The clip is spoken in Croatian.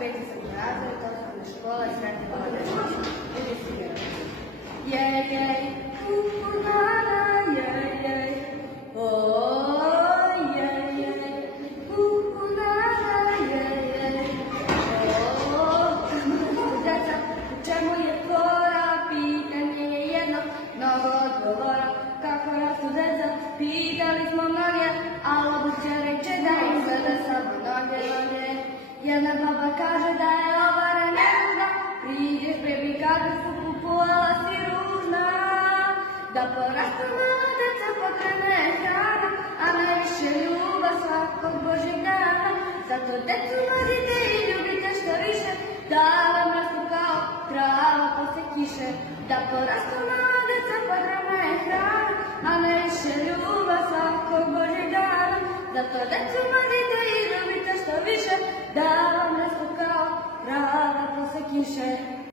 5 razred, osnovna škola i srednja podrška. Jej, jej, kukurana, jej, jej, oj, jej, jej, kukurana, jej, jej, deca, u čemu je fora, pitanje je jedno, mnogo odgovora, kako rastu deca, pitali smo mnoge, a obuće reče da im gleda samo noge. Jedna baba kaže da je ovara neružna, priđeš bebi kaže su kupovala si ružna. Da porastu mala deca potrebna je hrana, a najviše ljubav svakog Božjeg dana. Zato decu vodite i ljubite što više, da vam rastu kao trava posle kiše. Da porastu mala deca potrebna je hrana, a najviše ljubav svakog Božjeg dana. Zato decu vodite i ljubite što više, da vam rastu kao trava posle kiše.